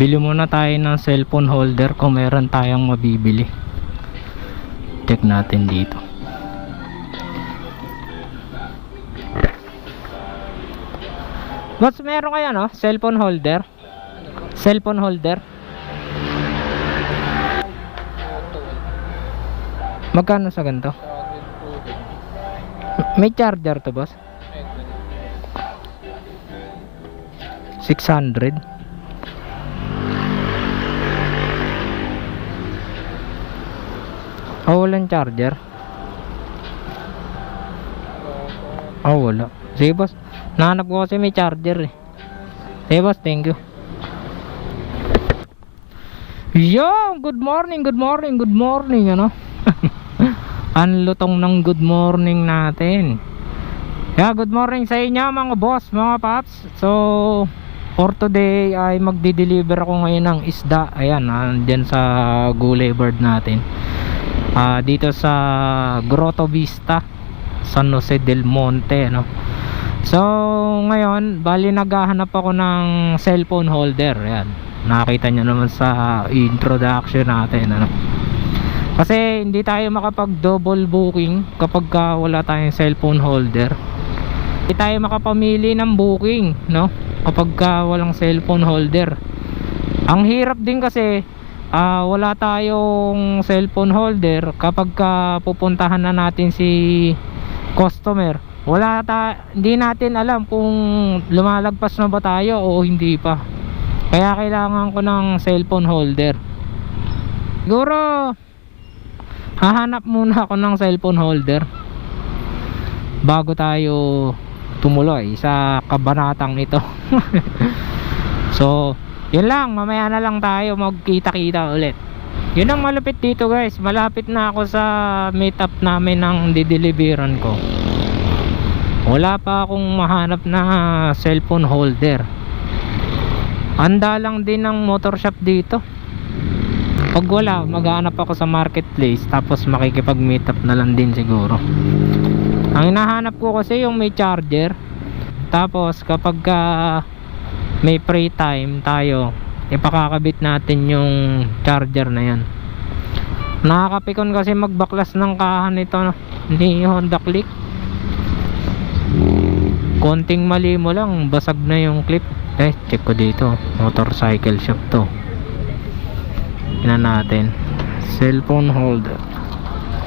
bili muna tayo ng cellphone holder kung meron tayong mabibili check natin dito Boss, meron kaya no? Cellphone holder? Cellphone holder? Magkano sa ganito? May charger to, boss? 600 Oh, walang charger. Oh, wala. Sige, boss. Nahanap ko kasi may charger eh. Sige, boss. Thank you. Yo! Good morning, good morning, good morning, ano? Ang lutong ng good morning natin. Yeah, good morning sa inyo mga boss, mga paps. So, for today ay magdi-deliver ako ngayon ng isda. Ayan, andyan sa gulay bird natin. Ah, dito sa Grotto Vista, San Jose del Monte, no. So, ngayon, bali naghahanap ako ng cellphone holder. Ayan. Nakita nyo naman sa introduction natin, ano. Kasi hindi tayo makapag double booking kapag ka wala tayong cellphone holder. Hindi tayo makapamili ng booking, no? Kapag ka walang cellphone holder. Ang hirap din kasi ah, wala tayong cellphone holder kapag ka pupuntahan na natin si customer. Wala ta hindi natin alam kung lumalagpas na ba tayo o hindi pa. Kaya kailangan ko ng cellphone holder. Siguro hahanap muna ako ng cellphone holder bago tayo tumuloy sa kabanatang ito so yun lang mamaya na lang tayo magkita kita ulit. Yun ang malapit dito guys. Malapit na ako sa meet up namin ng dideliveran ko. Wala pa akong mahanap na cellphone holder. Anda lang din ng motor shop dito. Pag wala maghanap ako sa marketplace tapos makikipag meet up na lang din siguro. Ang hinahanap ko kasi yung may charger. Tapos kapag ka may free time tayo ipakakabit natin yung charger na yan nakakapikon kasi magbaklas ng kahan nito no, ni Honda Click konting mali mo lang basag na yung clip eh check ko dito motorcycle shop to Tingnan natin. Cellphone holder.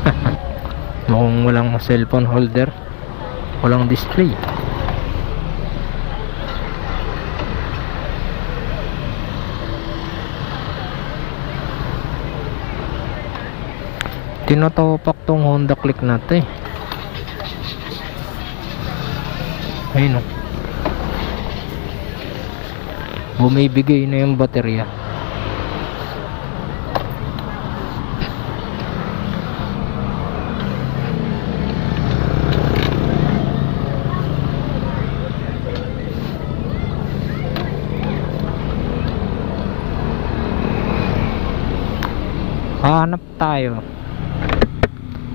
Mukhang walang cellphone holder. Walang display. Tinotopak tong Honda Click natin. Ayun oh. Bumibigay na yung baterya. Hanap tayo.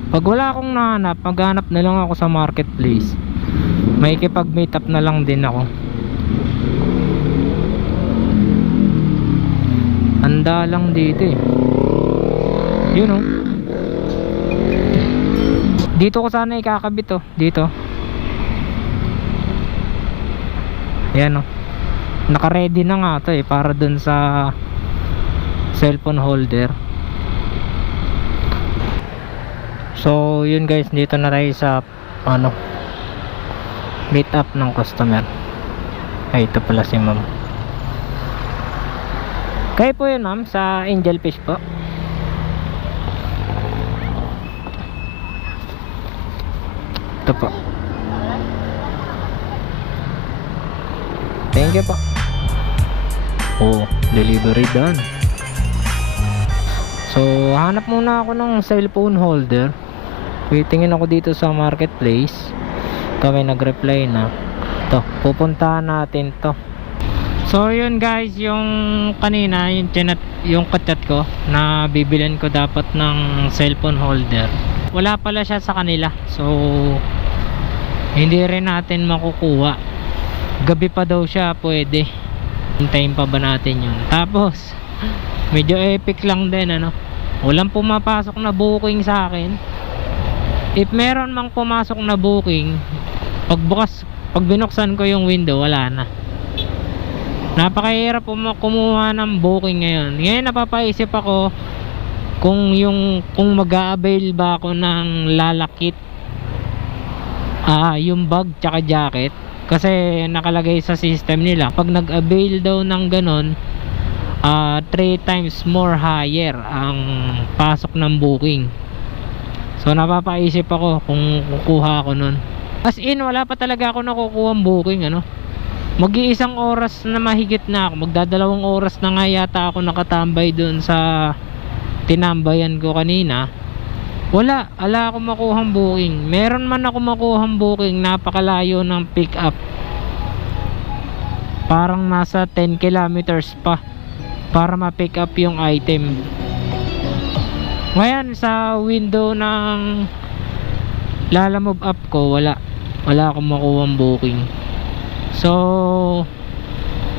Pag wala akong nahanap, maghanap na lang ako sa marketplace. May kipag meet up na lang din ako. Handa lang dito eh. Yun oh. Dito ko sana ikakabit oh. Dito. Yan oh. Naka-ready na nga to eh para dun sa cellphone holder. So, yun guys, dito na tayo sa ano meet up ng customer. Ay, ito pala si ma'am. Kayo po yun ma'am, sa Angel Fish po. Ito po. Thank you po. Oh, delivery done. So, hanap muna ako ng cellphone holder. Waitingin ako dito sa marketplace. Ito may nag-reply na. Ito, pupuntahan natin to. So, yun guys, yung kanina, yung chinat, yung kachat ko, na bibilin ko dapat ng cellphone holder. Wala pala siya sa kanila. So, hindi rin natin makukuha. Gabi pa daw siya pwede. hintayin pa ba natin yun tapos medyo epic lang din ano walang pumapasok na booking sa akin if meron mang pumasok na booking pagbukas pag binuksan ko yung window wala na. Napakahirap kumuha ng booking ngayon. Ngayon napapaisip ako kung yung kung mag-a-avail ba ako ng lalakit ah yung bag tsaka jacket. Kasi nakalagay sa system nila pag nag-avail daw ng ganon ah 3 times more higher ang pasok ng booking so napapaisip ako kung kukuha ako nun. As in wala pa talaga ako nakukuha ang booking ano? Mag-iisang oras na mahigit na ako. Magdadalawang oras na nga yata ako nakatambay dun sa tinambayan ko kanina. Wala, ala ako makuhang booking. Meron man ako makuhang booking napakalayo ng pick up parang nasa 10 kilometers pa para ma-pick up yung item ngayon sa window ng lalamove up ko wala. Wala akong makuhang booking. So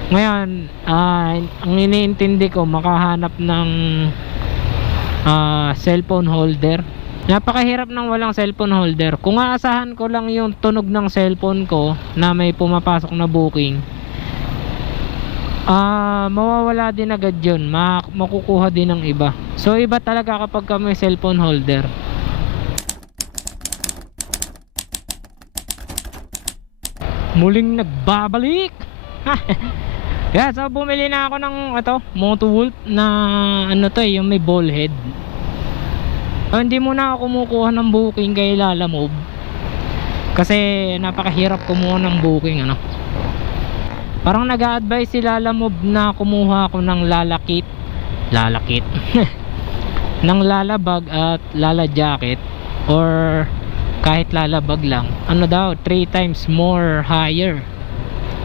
ngayon ah, ang iniintindi ko makahanap ng ah, cellphone holder. Napakahirap ng walang cellphone holder. Kung aasahan ko lang yung tunog ng cellphone ko na may pumapasok na booking ah mawawala din agad yun. Ma makukuha din ng iba. So iba talaga kapag ka may cellphone holder. Muling nagbabalik! Yeah, so bumili na ako ng ito, Moto Wolf na ano to eh, yung may ball head. So, hindi muna ako kumukuha ng booking kay Lalamove kasi napakahirap kumuha ng booking ano parang nag-a-advise si Lalamove na kumuha ako ng lalakit lalakit ng lalabag at lala jacket. Or kahit lalabag lang. Ano daw 3 times more higher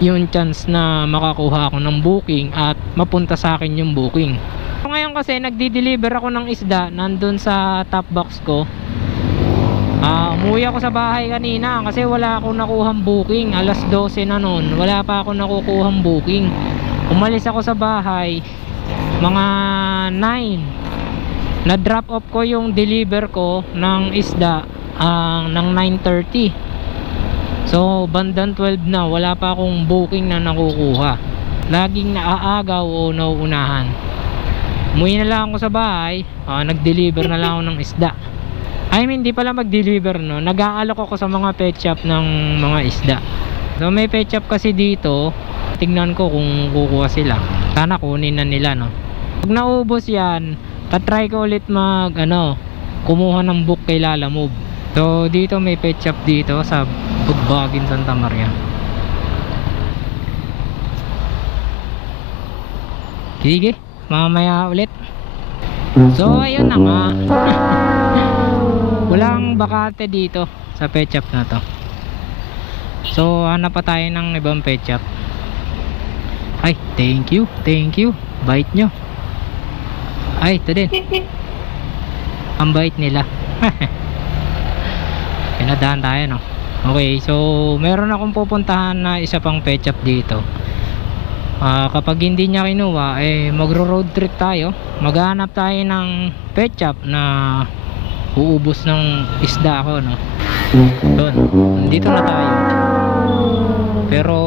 yung chance na makakuha ako ng booking at mapunta sa akin yung booking. So, ngayon kasi nagdi-deliver ako ng isda nandun sa top box ko Ah, umuwi ako sa bahay kanina kasi wala akong nakuhang booking. Alas 12 na noon. Wala pa ako nakukuhang booking. Umalis ako sa bahay mga 9. Na-drop off ko yung deliver ko ng isda ang ng 9:30. So, bandang 12 na, wala pa akong booking na nakukuha. Laging naaagaw o nauunahan. Umuwi na lang ako sa bahay, ah, nag-deliver na lang ako ng isda. I mean, di pala mag-deliver no. Nag-aalok ako sa mga pet shop ng mga isda. So may pet shop kasi dito. Tingnan ko kung kukuha sila. Sana kunin na nila no. Pag naubos yan, tatry ko ulit mag ano, kumuha ng book kay Lala Move. So dito may pet shop dito sa Budbagin Santa Maria. Sige, mamaya ulit. So ayun na nga. walang bakante dito sa pet shop na to. So hanap pa tayo ng ibang pet shop. Ay thank you thank you. Bait nyo. Ay ito din. Ang bait nila. Pinadahan tayo no? Okay so meron akong pupuntahan na isa pang pet shop dito. Ah, kapag hindi niya kinuha eh magro road trip tayo. Maghanap tayo ng pet shop na uubos ng isda ako no? Doon dito na tayo. Pero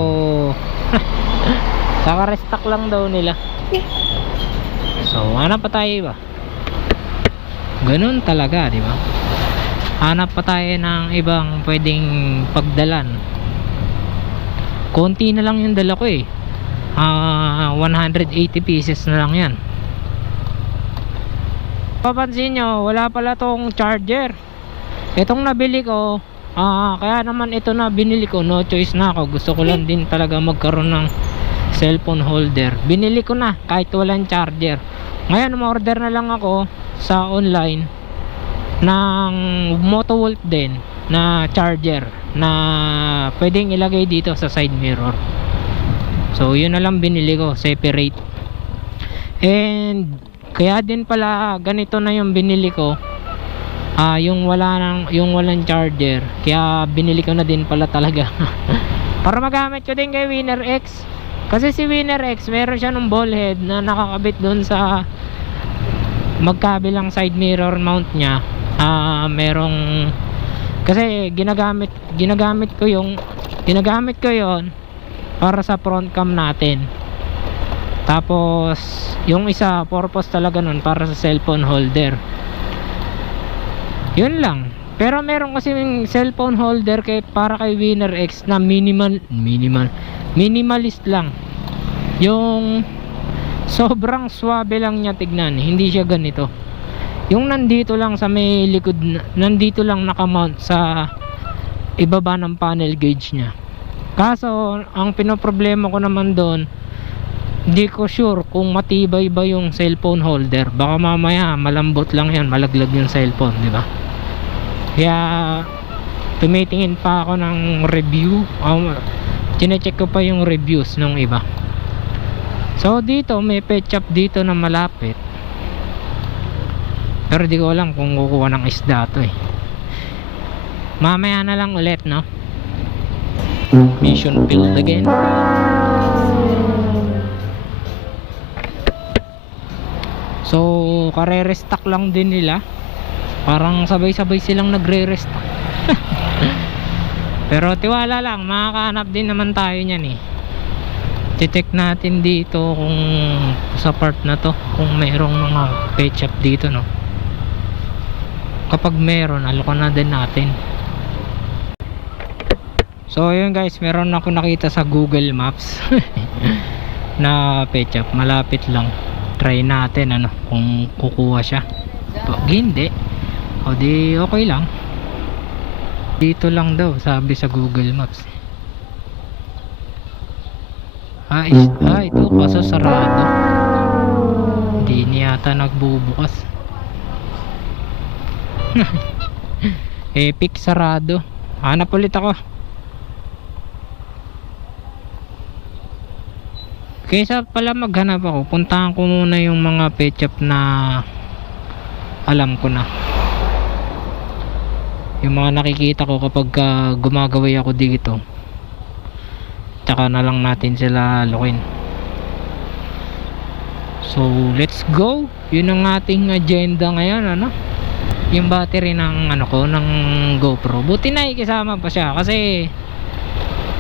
kaka-restock lang daw nila. So hanap pa tayo ba ganun talaga di ba? Hanap pa tayo ng ibang pwedeng pagdalan. Konti na lang yung dala ko eh. Ah, 180 pieces na lang yan papansin nyo wala pala tong charger. Itong nabili ko ah, kaya naman ito na binili ko no choice na ako. Gusto ko lang din talaga magkaroon ng cellphone holder. Binili ko na kahit walang charger. Ngayon order na lang ako sa online ng Motowolf din na charger na pwedeng ilagay dito sa side mirror. So yun na lang binili ko separate. And kaya din pala ganito na yung binili ko ah yung wala nang yung walang charger kaya binili ko na din pala talaga para magamit ko din kay Winner X Kasi si Winner X, meron siya ng ball head na nakakabit doon sa magkabilang side mirror mount niya. Ah, merong kasi ginagamit ginagamit ko yung ginagamit ko yon para sa front cam natin. Tapos yung isa purpose talaga nun para sa cellphone holder. Yun lang. Pero meron kasi yung cellphone holder kay para kay Winner X na minimal minimal minimalist lang. Yung sobrang swabe lang niya tignan, hindi siya ganito. Yung nandito lang sa may likod, na- nandito lang nakamount sa ibaba ng panel gauge niya. Kaso, ang pinoproblema ko naman doon, hindi ko sure kung matibay ba yung cellphone holder. Baka mamaya malambot lang yan, malaglag yung cellphone, di ba? Kaya tumitingin pa ako ng review. Um, chinecheck ko pa yung reviews ng iba. So dito may pet shop dito na malapit. Pero di ko alam kung kukuha ng isda to eh. Mamaya na lang ulit no. Mission filled again. So, kare-restock lang din nila. Parang sabay-sabay silang nagre-restock. Pero tiwala lang, makakahanap din naman tayo niyan eh. Check natin dito kung sa part na to, kung mayroong mga pet shop dito no. Kapag meron, alokan na din natin. So ayun guys, meron ako nakita sa Google Maps na pet shop, malapit lang. Try natin ano kung kukuha siya. Pag hindi, o di okay lang. Dito lang daw, sabi sa Google Maps. Ah, is, ah ito kaso sarado. Hindi niyata nagbubukas. Epic sarado. Hanap ulit ako. Kaysa pala maghanap ako, puntahan ko muna yung mga pet na alam ko na. Yung mga nakikita ko kapag ah, gumagaway ako dito. Tsaka na lang natin sila lokin. So, let's go. Yun ang ating agenda ngayon, ano? Yung battery ng ano ko, ng GoPro. Buti na ikisama pa siya kasi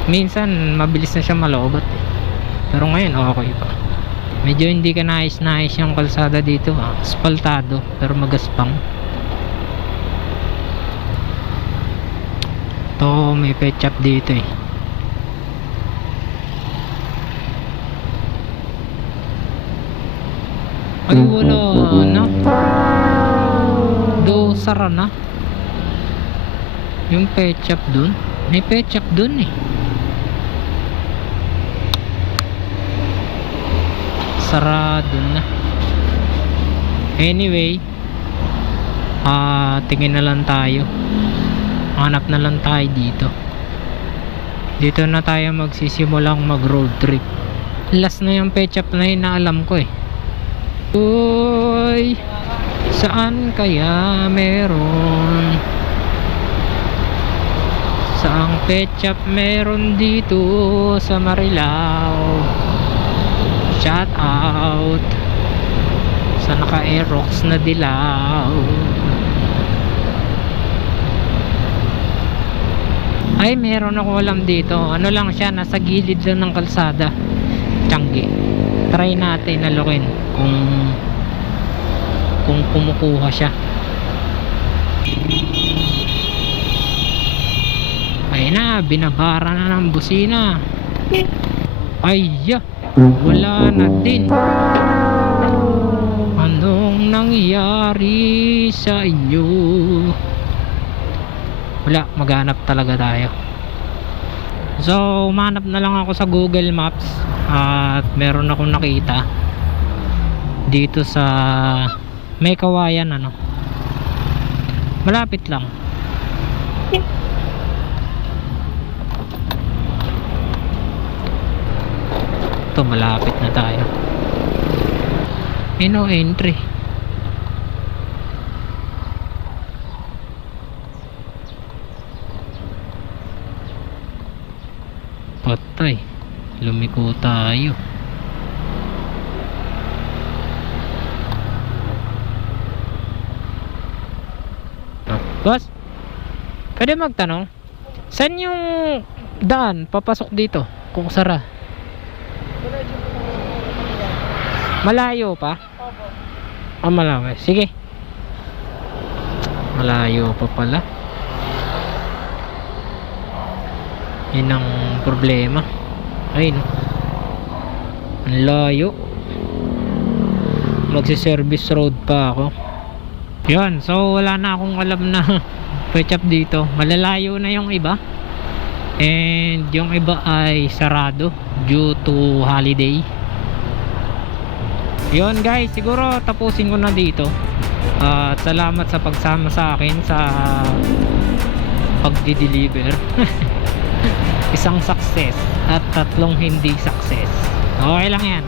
minsan mabilis na siya malobat eh. Pero ngayon okay pa. Medyo hindi ka nais-nais yung kalsada dito. Ah. Asfaltado pero magaspang. To may pet shop dito eh. Ay wala na. Do sara na. Yung pet shop dun. May pet shop dun eh. Sarado na. Anyway, ah tingin na lang tayo. Hanap na lang tayo dito. Dito na tayo magsisimulang mag road trip. Last na yung pet shop na yun na alam ko eh. Uy, saan kaya meron? Saang pet shop meron dito sa Marilao? Shout out sa naka-aerox na dilaw. Ay, meron ako alam dito. Ano lang siya, nasa gilid lang ng kalsada. Tiyanggi. Try natin alukin kung kung kumukuha siya. Ay na, binabara na ng busina. Ay, ya, wala na din. Anong nangyari sa inyo? Wala, maghanap talaga tayo. So, umanap na lang ako sa Google Maps at meron akong nakita dito sa may kawayan ano. Malapit lang. Ito, malapit na tayo. Eh, no entry. Patay. lumiko tayo Ah, boss pwede magtanong saan yung daan papasok dito kung sara malayo pa? Ah malayo. Sige. Malayo pa pala. Yun ang problema. Ayun ang layo. Magsi-service road pa ako. Yun so wala na akong alam na ketchup dito. Malalayo na yung iba. And yung iba ay sarado due to holiday yun guys siguro tapusin ko na dito. At salamat sa pagsama sa akin sa pagdi-deliver. Isang success at tatlong hindi success. Okay lang yan.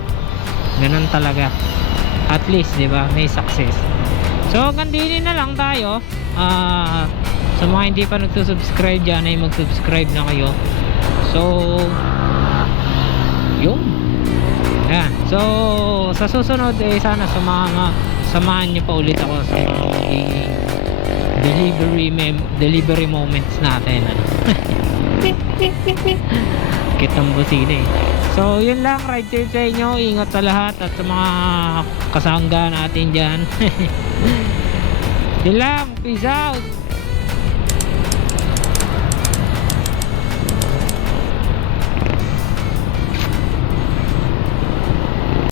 Ganun talaga. At least di ba may success. So din na lang tayo. Ah, sa mga hindi pa nagsusubscribe dyan ay mag-subscribe na kayo. So yun. Yan so sa susunod eh sana sumama samahan nyo pa ulit ako sa mga delivery mem delivery moments natin ano? Kitang busina eh. So yun lang. Ride safe sa inyo. Ingat sa lahat at sa mga kasangga natin dyan. Yun lang. Peace out